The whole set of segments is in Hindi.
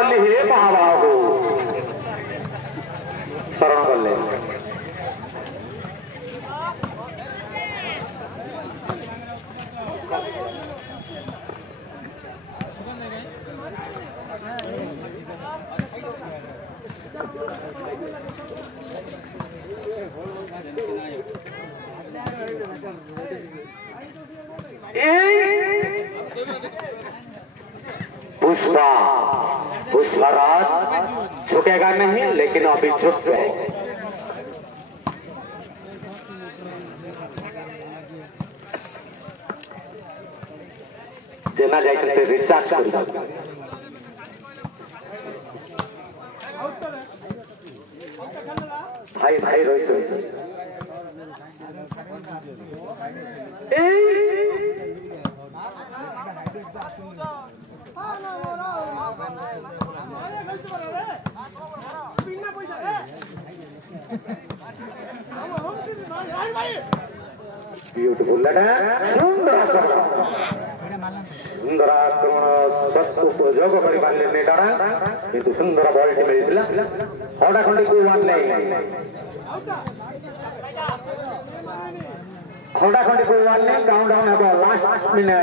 ବୋଲି ହେ ମହାବାହୁ ଶରଣ କଲେ। पुष्पा पुष्पराज झुकेगा नहीं, लेकिन अभी झुक गए। जेना जाइछन्ते रिचार्ज करबा। भाई भाई रोई छन्ते। ब्यूटीफुल सुंदर सुंदर आक्रमण सबको उपयोग कर किंतु सुंदर बॉल टी मिलता हड़ा खंडी को वन नहीं हड़ा खंडी को वन नहीं काउंट डाउन अब लास्ट मिनट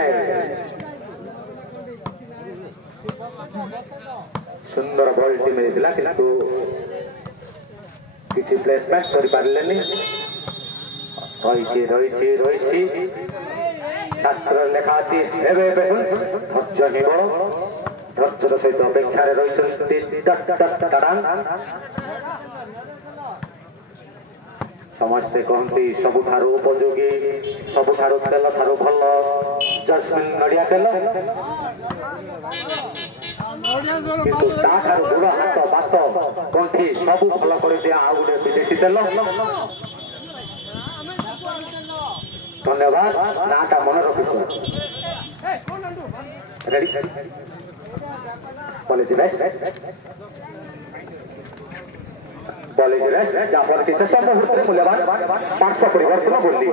सुंदर बॉल टी मिलता किंतु किसी प्लेसमेंट कर पारलेनी रही शास्त्र लेखा अच्छी धैर्य निबल धैर्यर सहित अपेक्षा रही समस्ते कहती सबुठार उपयोगी सबुठार तेल ठार भल जस्मिन नड़िया तेल किंतु ताठार गुड़ हाथ बात कंठी सब भल कर दिया आ गोटे विदेशी तेल। धन्यवाद नाटा मन रखिछ रेडी कॉलेज रेस्ट जाफर की शेष मुहूर्त मूल्यवान 500 परिवर्तन बोली